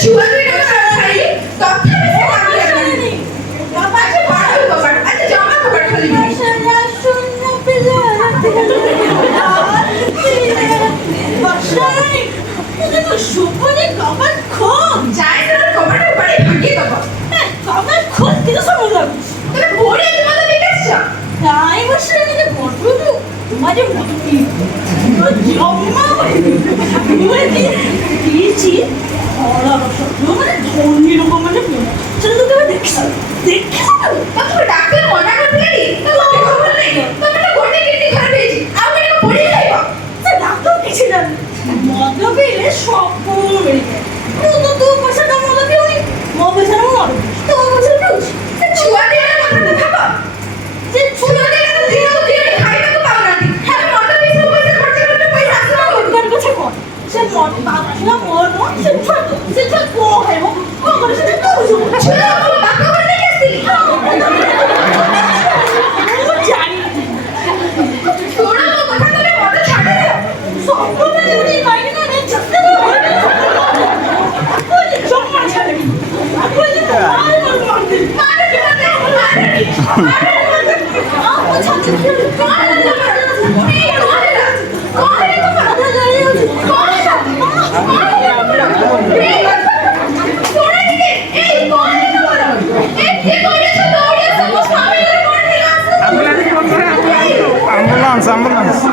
छुआ भी ना खाई तो फिर से काम करनी बाबा जी बाहर पकड़ अच्छा जामा पकड़ खाली माशाल्लाह सुन्ना पिला बक्साई मुझे तो सुपने कमर खोल जाए तो कमर बड़े भागे बाबा कमर खोल किधर से मुझे तेरे बोले तुम्हारा बिगड़ जा नहीं बस नहीं बोल रही तुम्हारे मुट्ठी तो जम्मा मुझे पीछे और अब मैंने धोनी लोगों मैंने चलो तो देख तो तू डॉक्टर मना कर दिया तो वो देखो बोल नहीं तो मैंने गोटे कितनी खराब भेजी अब मैंने को पड़ी है तो डॉक्टर किसी ने मौत भी ले शॉप को मिल गया तो पैसा ना मौत भी हुई मौत पैसा ना मौत तो पैसा नहीं तो छुआ दे ना मत देखो जे छुआ दे ना धीरे खाई तो पाव ना दी है मौत पैसा खर्च करते पैसा आसना कर को छको से मौत बात ना मोर नो से छो को है वो कर से तो जो छुआ को बाका करने कैसी वो जानी थोड़ा वो कथा तूने मौत छाड़ दे सब को मैंने नहीं मायने ना नहीं जत्ते वो ये जम्मा छाड़ दी वो ये मार दे आप वो छाड़ दे कौन है ambulans